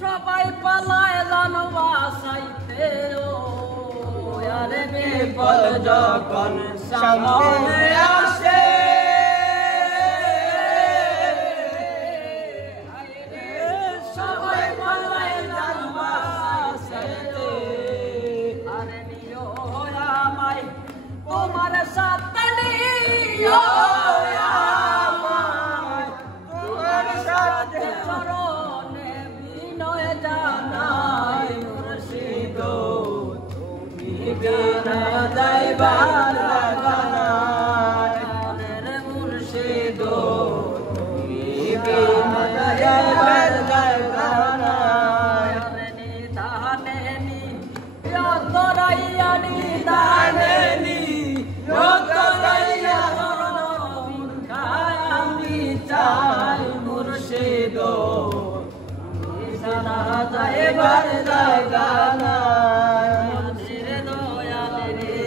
সবাই পালায় জান বাসাইতে ও আরে বিপদ যখন সামনে আসে সবাই পালায় জান বাসাইতে আরে নিও আমায় তোমার সাথে নিও আমায় তোমার সাথে চরণে বিনয় জানাই মুর্শিদ তুমি বিনা যাইবার জানাই রে মুর্শিদ তুমি বিনা যাইবার জানাই রে নিদানে নি যতরাইয়া নিদানে নি যতরাইয়া চরণ খায় আমি চাই মুর্শিদ সারা যাইবার জায়গা নাই মুর্শিদ দয়াল রে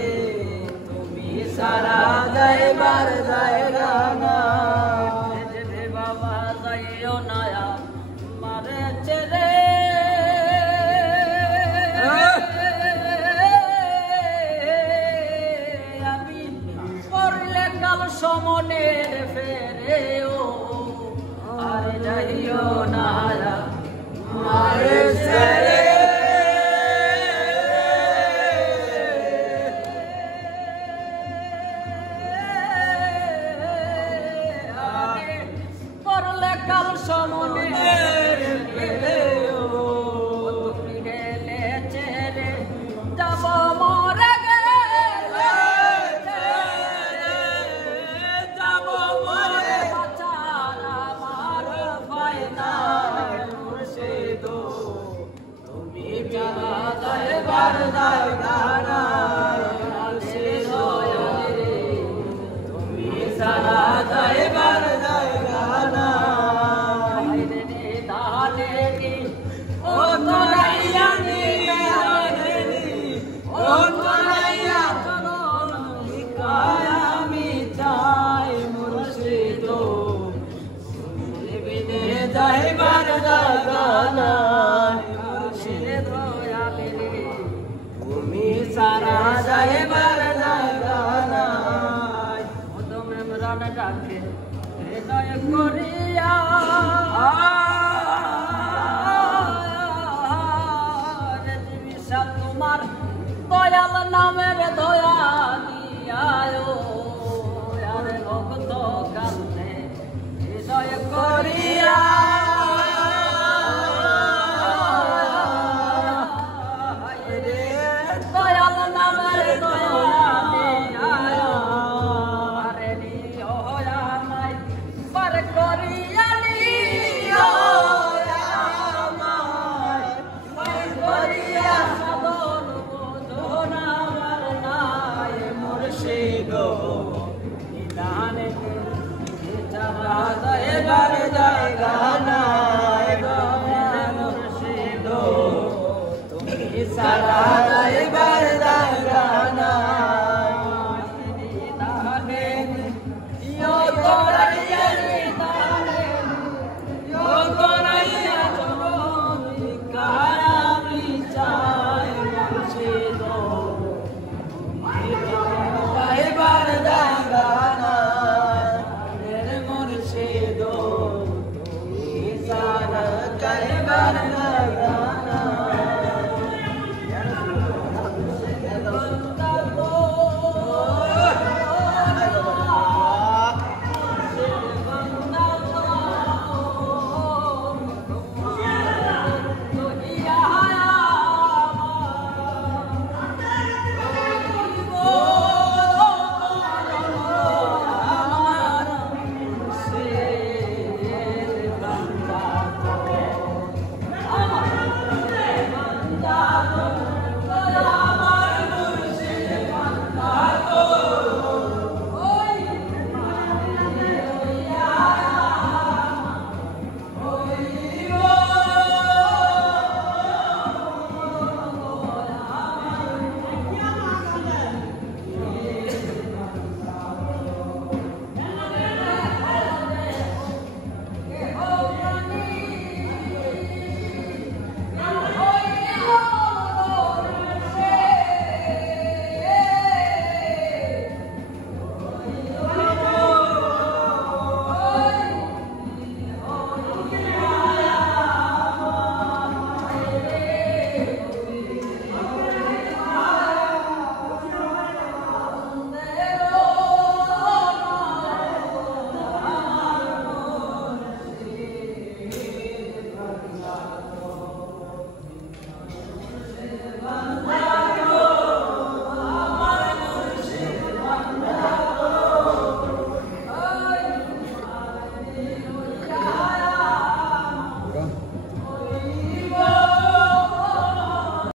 তুমি সারা যাইবার জায়গা নাই যে বাবা যাইও না মারে ছেড়ে আমি পড়লে কাল সমনের ফেরে ও আরে যাইও না মারে ছেড়ে পড়লে কাল সমনের ফেরে ও তুমি গেলে ছেড়ে যাব মরে গেলে যাব মরে বাঁচার আমার ভয় নাই মুর্শিদ তুমি জানা যাইবার জায়গা নাই মুর্শিদ রে তুমি সারা যাইবার জায়গা নাই রে নিদানে নি ও তোরাইয়া নিদানে নি ও তোরাইয়া চরণ ভিখায় আমি চাই মুর্শিদ তুমি বিনে যাইবার জায়গা নাই মুর্শিদ দয়াল রে তুমি সারা যাইবার জায়গা নাই মদম ইমরান ডাকে হৃদয় করিয়া রে দিবিশা তোমার দয়াল নামের দয়া দিয়ায়ো আরে ভক্ত কান্দে হৃদয় করিয়া দয়াল নামের দয়া দিয়ায়ো আরে নিও আমায় পার করিয়া নিও আমায় পার করিয়া সাধন বোধন আমার নাই মুর্শিদ নিদানে যারা যাইবার জায়গা নাই মুর্শিদ তুমি সারা যাইবার জায়গা নাই নিদানে ইয়ো তোরাইয়া নিদানে ইয়ো তোরাইয়া চরণ ভিখায় আমি চাই মুর্শিদ তুমি যাইবার জায়গা নাই মুর্শিদ তুমি সারা যাইবার